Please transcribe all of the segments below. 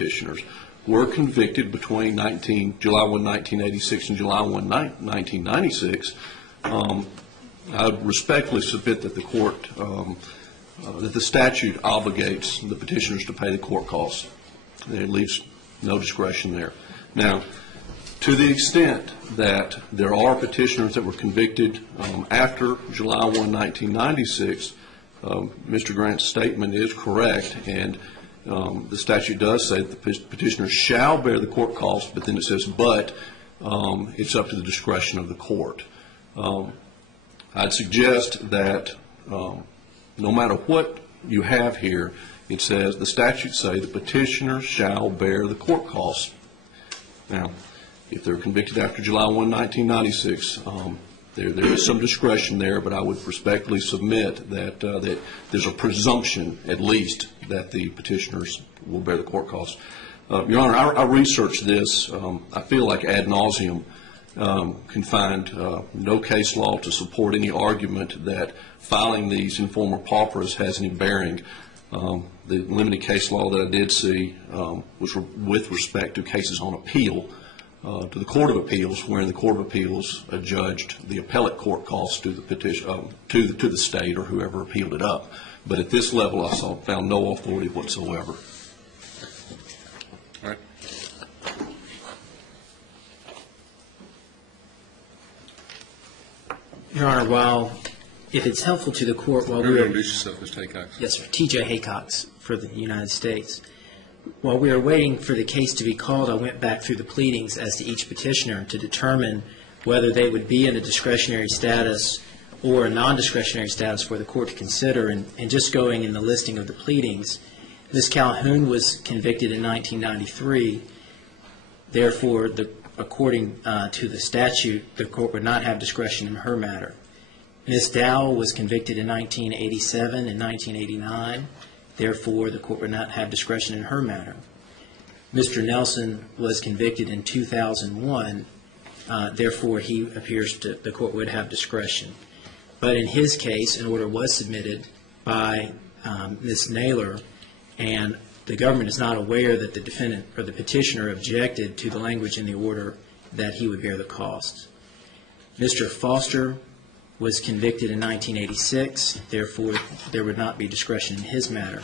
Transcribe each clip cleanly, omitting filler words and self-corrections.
petitioners were convicted between July 1, 1986 and July 1, 1996, I would respectfully submit that the court, that the statute obligates the petitioners to pay the court costs. There leaves no discretion there. Now, to the extent that there are petitioners that were convicted after July 1, 1996, Mr. Grant's statement is correct, and the statute does say that the petitioner shall bear the court costs, but then it says, but it's up to the discretion of the court. I'd suggest that no matter what you have here, it says, the statute say the petitioner shall bear the court costs. Now, if they're convicted after July 1, 1996, there is some discretion there, but I would respectfully submit that there's a presumption, at least, that the petitioners will bear the court costs. Your Honor, I researched this. I feel like ad nauseum can find no case law to support any argument that filing these informal paupers has any bearing. The limited case law that I did see was with respect to cases on appeal to the Court of Appeals, wherein the Court of Appeals adjudged the appellate court costs to the petition to the state or whoever appealed it up. But at this level, I found no authority whatsoever. All right. Your Honor, while if it's helpful to the court, while we introduce yourself, Mr. Haycox. Yes, sir. T.J. Haycox for the United States. While we were waiting for the case to be called, I went back through the pleadings as to each petitioner to determine whether they would be in a discretionary status or a non-discretionary status for the court to consider. And just going in the listing of the pleadings, Ms. Calhoun was convicted in 1993. Therefore, according to the statute, the court would not have discretion in her matter. Ms. Dowell was convicted in 1987 and 1989. Therefore, the court would not have discretion in her matter. Mr. Nelson was convicted in 2001. Therefore, he appears the court would have discretion. But in his case, an order was submitted by Ms. Naylor, and the government is not aware that the defendant or the petitioner objected to the language in the order that he would bear the costs. Mr. Foster was convicted in 1986. Therefore, there would not be discretion in his matter.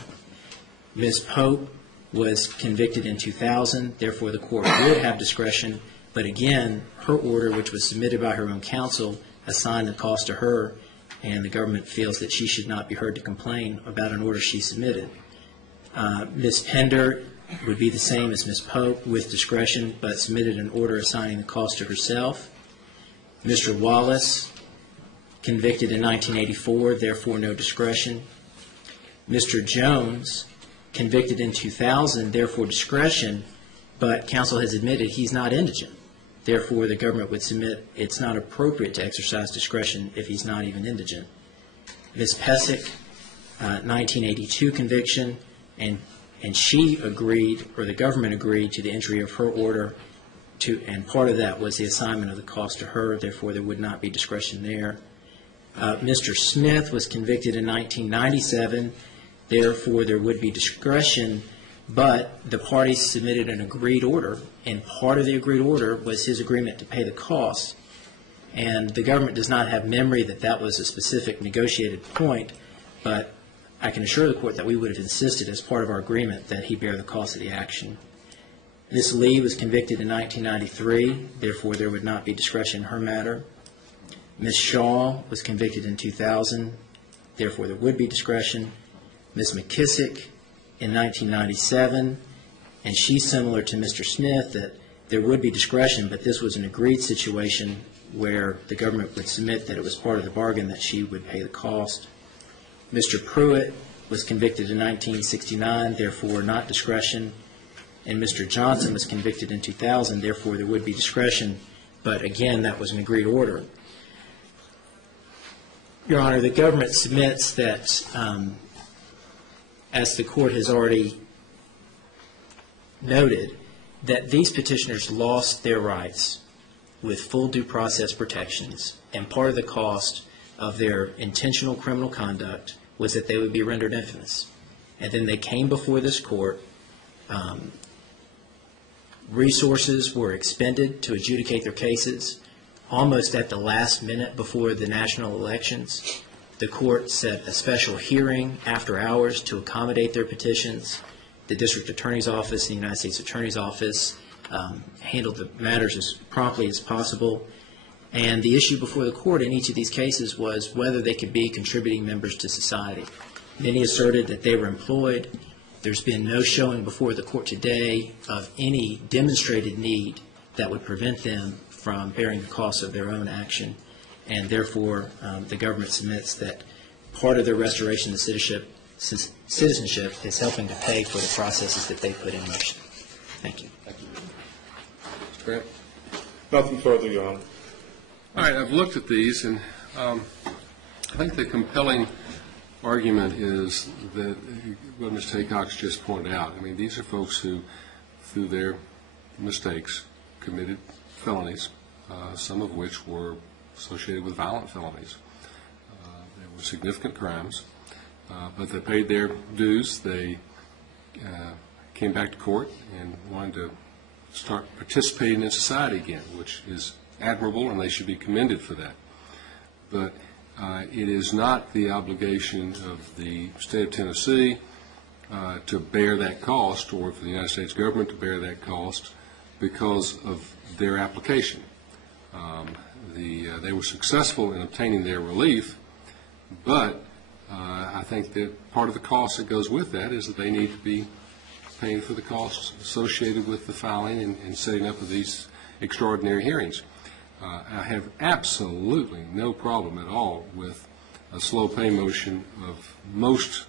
Ms. Pope was convicted in 2000. Therefore, the court would have discretion. But again, her order, which was submitted by her own counsel, assigned the cost to her, and the government feels that she should not be heard to complain about an order she submitted. Ms. Pender would be the same as Ms. Pope with discretion, but submitted an order assigning the cost to herself. Mr. Wallace, convicted in 1984, therefore no discretion. Mr. Jones, convicted in 2000, therefore discretion, but counsel has admitted he's not indigent. Therefore, the government would submit it's not appropriate to exercise discretion if he's not even indigent. Ms. Pesic, 1982 conviction, and she agreed, or the government agreed, to the entry of her order, and part of that was the assignment of the cost to her. Therefore, there would not be discretion there. Mr. Smith was convicted in 1997. Therefore, there would be discretion, but the parties submitted an agreed order, and part of the agreed order was his agreement to pay the costs. And the government does not have memory that that was a specific negotiated point, but I can assure the court that we would have insisted as part of our agreement that he bear the cost of the action. Ms. Lee was convicted in 1993. Therefore, there would not be discretion in her matter. Ms. Shaw was convicted in 2000. Therefore, there would be discretion. Ms. McKissick in 1997, and she's similar to Mr. Smith, that there would be discretion, but this was an agreed situation where the government would submit that it was part of the bargain that she would pay the cost. Mr. Pruitt was convicted in 1969, therefore not discretion. And Mr. Johnson was convicted in 2000, therefore there would be discretion, but again, that was an agreed order. Your Honor, the government submits that, as the court has already noted, that these petitioners lost their rights with full due process protections, and part of the cost of their intentional criminal conduct was that they would be rendered infamous. And then they came before this court Resources were expended to adjudicate their cases almost at the last minute before the national elections. The court set a special hearing after hours to accommodate their petitions. The District Attorney's Office, the United States Attorney's Office handled the matters as promptly as possible. And the issue before the court in each of these cases was whether they could be contributing members to society. Many asserted that they were employed. There's been no showing before the court today of any demonstrated need that would prevent them from bearing the costs of their own action. And therefore, the government submits that part of their restoration of citizenship is helping to pay for the processes that they put in motion. Thank you. Thank you. Mr. Grant? Nothing further, Your Honor. All right, I've looked at these, and I think the compelling argument is that what Mr. Haycox just pointed out. I mean, these are folks who, through their mistakes, committed felonies, some of which were associated with violent felonies. They were significant crimes, but they paid their dues. They came back to court and wanted to start participating in society again, which is admirable, and they should be commended for that. But it is not the obligation of the state of Tennessee to bear that cost, or for the United States government to bear that cost because of their application. They were successful in obtaining their relief, but I think that part of the cost that goes with that is that they need to be paying for the costs associated with the filing and setting up of these extraordinary hearings. I have absolutely no problem at all with a slow pay motion of most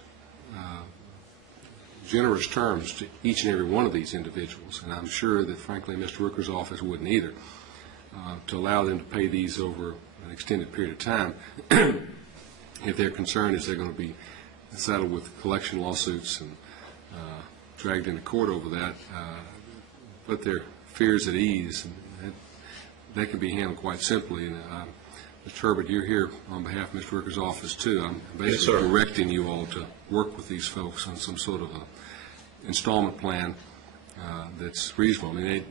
generous terms to each and every one of these individuals, and I'm sure that, frankly, Mr. Rooker's office wouldn't either, to allow them to pay these over an extended period of time if their concern is they're going to be saddled with collection lawsuits and dragged into court over that, put their fears at ease, and that can be handled quite simply. And Mr. Herbert, you're here on behalf of Mr. Rooker's office too. I'm basically directing you all to work with these folks on some sort of a installment plan that's reasonable. I mean,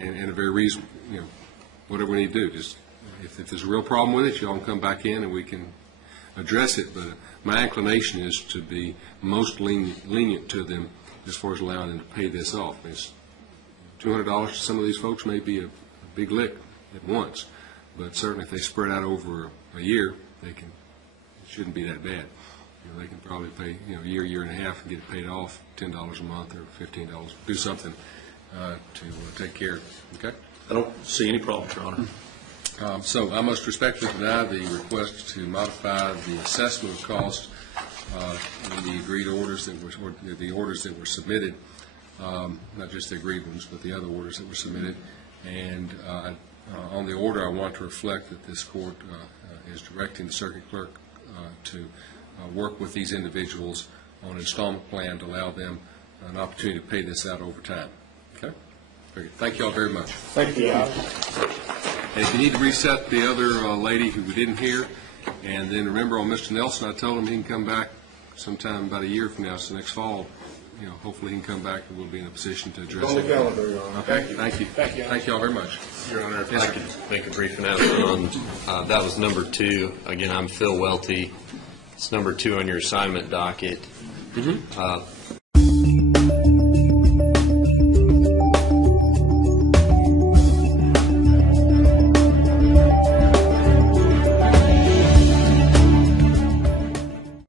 and a very reasonable, whatever we need to do. Just if there's a real problem with it, you all can come back in and we can address it. But my inclination is to be most lenient to them as far as allowing them to pay this off. I mean, $200 to some of these folks may be a big lick at once, but certainly if they spread out over a year, it shouldn't be that bad. They can probably pay a year and a half and get it paid off, $10 a month or $15. Do something to take care of it. Okay? I don't see any problem, Your Honor. So I must respectfully deny the request to modify the assessment of cost in the agreed orders that were, or the orders that were submitted, not just the agreed ones, but the other orders that were submitted. And on the order, I want to reflect that this court is directing the circuit clerk to work with these individuals on an installment plan to allow them an opportunity to pay this out over time. Okay? Very good. Thank you all very much. Thank you, Your Honor. And if you need to reset the other lady who we didn't hear, and then remember on Mr. Nelson, I told him he can come back sometime about a year from now, so next fall, hopefully he can come back and we'll be in a position to address it. On the calendar, Your Honor. Okay, thank you. Thank you. Thank you all very much. Your Honor, if I could make a brief announcement on, that was number 2. Again, I'm Phil Welty. It's number 2 on your assignment docket.